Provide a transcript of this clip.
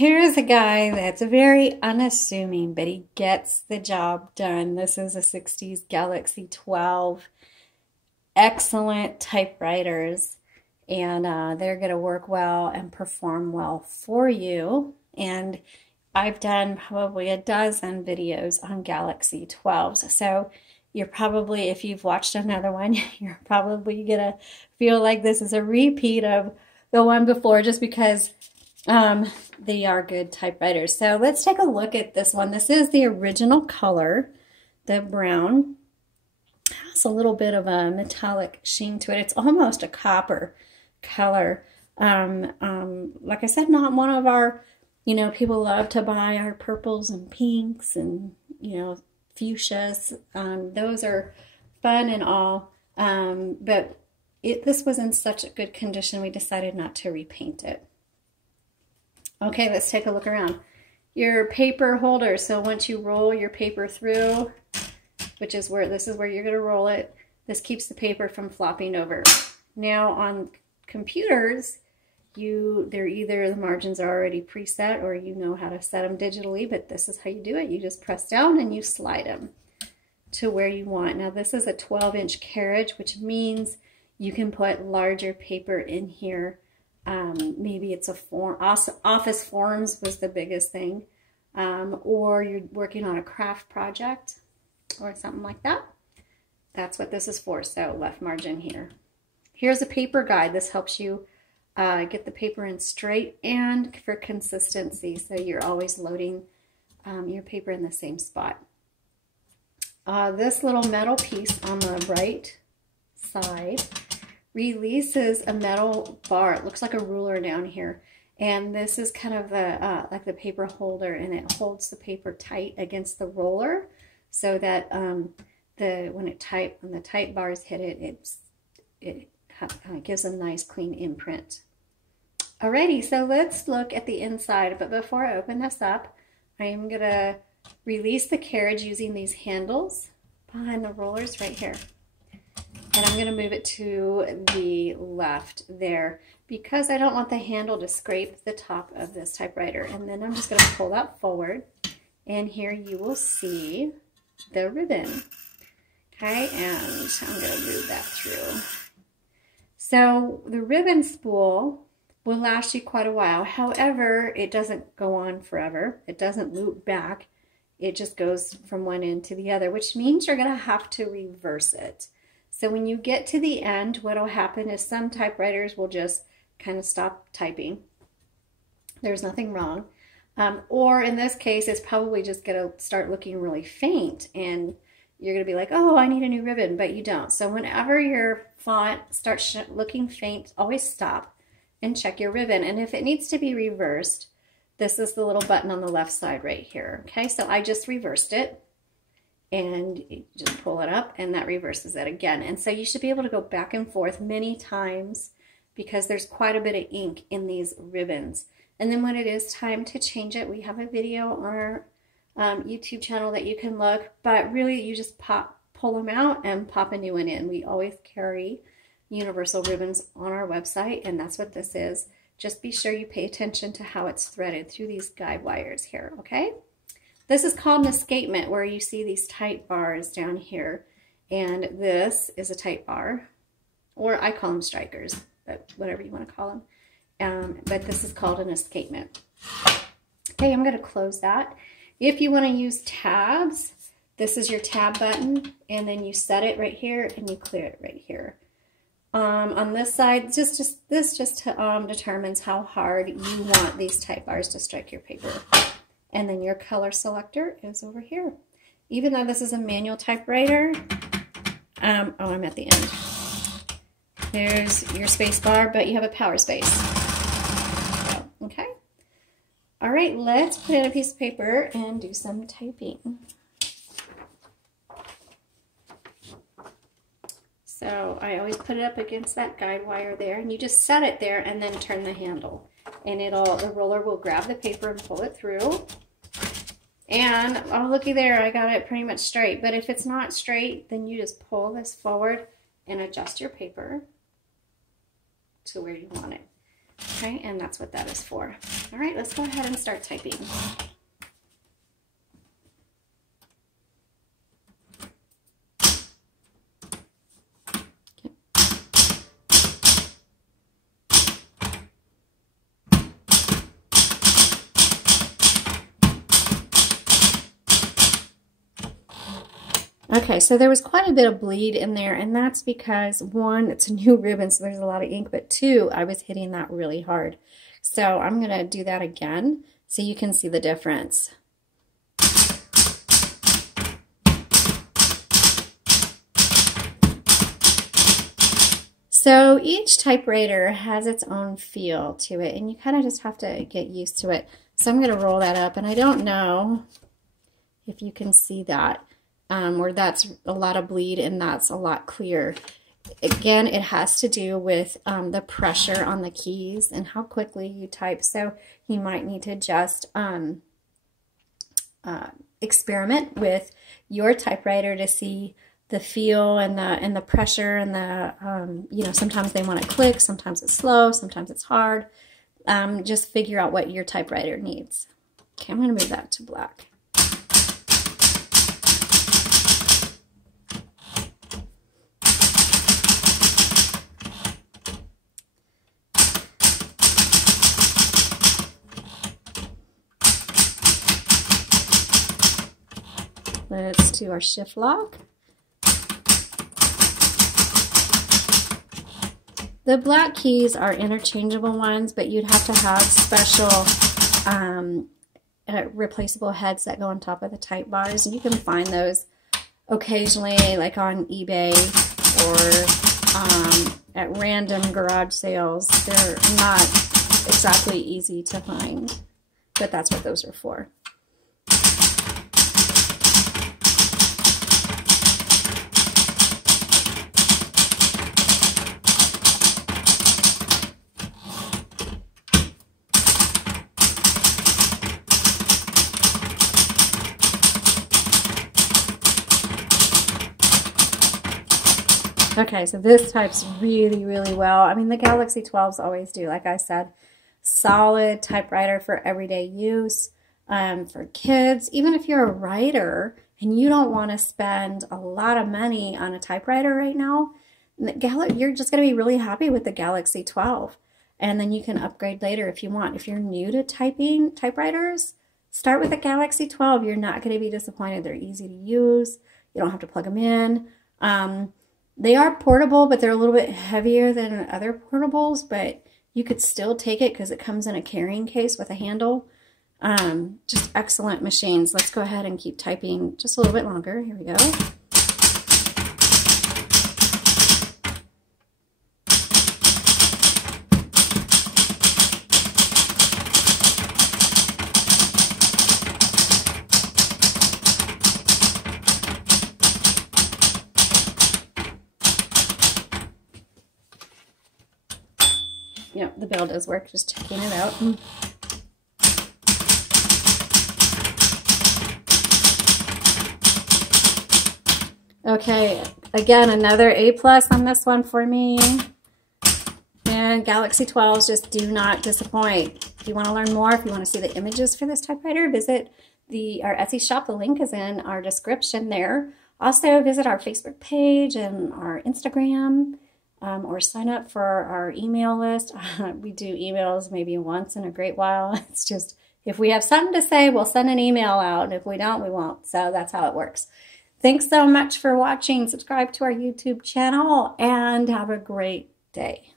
Here's a guy that's very unassuming, but he gets the job done. This is a 60s Galaxie 12. Excellent typewriters, and they're going to work well and perform well for you. And I've done probably a dozen videos on Galaxie 12s. So you're probably, if you've watched another one, you're probably going to feel like this is a repeat of the one before just because they are good typewriters. So let's take a look at this one. This is the original color, the brown. It has a little bit of a metallic sheen to it. It's almost a copper color. Like I said, not one of our, people love to buy our purples and pinks and, fuchsias. Those are fun and all. But this was in such a good condition, we decided not to repaint it. Okay, let's take a look around. Your paper holder. So once you roll your paper through, which is where this is where you're going to roll it, this keeps the paper from flopping over. Now on computers, they're either the margins are already preset or you know how to set them digitally, but this is how you do it. You just press down and you slide them to where you want. Now this is a 12-inch carriage, which means you can put larger paper in here. Maybe it's a form, office forms was the biggest thing, or you're working on a craft project or something like that. That's what this is for. So left margin here. Here's a paper guide. This helps you get the paper in straight and for consistency. So you're always loading your paper in the same spot. This little metal piece on the right side releases a metal bar. It looks like a ruler down here, and this is kind of the like the paper holder, and it holds the paper tight against the roller so that when the type bars hit it, it gives a nice clean imprint. Alrighty, so let's look at the inside, but before I open this up, I am gonna release the carriage using these handles behind the rollers right here. And I'm going to move it to the left there because I don't want the handle to scrape the top of this typewriter. And then I'm just going to pull that forward. And here you will see the ribbon. Okay, and I'm going to move that through. So the ribbon spool will last you quite a while. However, it doesn't go on forever. It doesn't loop back. It just goes from one end to the other, which means you're going to have to reverse it. So when you get to the end, what will happen is some typewriters will just kind of stop typing. There's nothing wrong. Or in this case, it's probably just going to start looking really faint and you're going to be like, oh, I need a new ribbon, but you don't. So whenever your font starts looking faint, always stop and check your ribbon. And if it needs to be reversed, this is the little button on the left side right here. Okay, so I just reversed it. And you just pull it up and that reverses it again. And so you should be able to go back and forth many times because there's quite a bit of ink in these ribbons. And then when it is time to change it, we have a video on our YouTube channel that you can look, but really you just pull them out and pop a new one in. We always carry universal ribbons on our website, and that's what this is. Just be sure you pay attention to how it's threaded through these guide wires here, okay? This is called an escapement, where you see these tight bars down here. And this is a tight bar, or I call them strikers, but whatever you want to call them. But this is called an escapement. Okay, I'm going to close that. If you want to use tabs, this is your tab button, and then you set it right here, and you clear it right here. On this side, this just determines how hard you want these tight bars to strike your paper. And then your color selector is over here. Even though this is a manual typewriter, oh, I'm at the end. There's your space bar, but you have a power space. So, okay. All right, let's put in a piece of paper and do some typing. So I always put it up against that guide wire there, and you just set it there and then turn the handle. And the roller will grab the paper and pull it through. And, oh, looky there, I got it pretty much straight. But if it's not straight, then you just pull this forward and adjust your paper to where you want it. Okay, and that's what that is for. All right, let's go ahead and start typing. Okay, so there was quite a bit of bleed in there, and that's because, one, it's a new ribbon, so there's a lot of ink, but two, I was hitting that really hard. So I'm going to do that again so you can see the difference. So each typewriter has its own feel to it, and you kind of just have to get used to it. So I'm going to roll that up, and I don't know if you can see that. Where that's a lot of bleed and that's a lot clear. Again, it has to do with the pressure on the keys and how quickly you type. So you might need to just experiment with your typewriter to see the feel and the pressure and the you know, sometimes they want to click, sometimes it's slow, sometimes it's hard. Just figure out what your typewriter needs. Okay, I'm going to move that to black. Let's do our shift lock. The black keys are interchangeable ones, but you'd have to have special replaceable heads that go on top of the type bars. And you can find those occasionally, like on eBay or at random garage sales. They're not exactly easy to find, but that's what those are for. Okay, so this types really, really well. I mean, the Galaxie 12s always do. Like I said, solid typewriter for everyday use, for kids. Even if you're a writer and you don't want to spend a lot of money on a typewriter right now, you're just going to be really happy with the Galaxie 12. And then you can upgrade later if you want. If you're new to typing typewriters, start with the Galaxie 12. You're not going to be disappointed. They're easy to use. You don't have to plug them in. They are portable, but they're a little bit heavier than other portables, but you could still take it because it comes in a carrying case with a handle. Just excellent machines. Let's go ahead and keep typing just a little bit longer. Here we go. Yep, the bell does work, just checking it out. Okay, again, another A+ on this one for me. And Galaxie 12s just do not disappoint. If you want to learn more, if you want to see the images for this typewriter, visit our Etsy shop. The link is in our description there. Also, visit our Facebook page and our Instagram. Or sign up for our email list. We do emails maybe once in a great while. It's just, if we have something to say, we'll send an email out. And if we don't, we won't. So that's how it works. Thanks so much for watching. Subscribe to our YouTube channel and have a great day.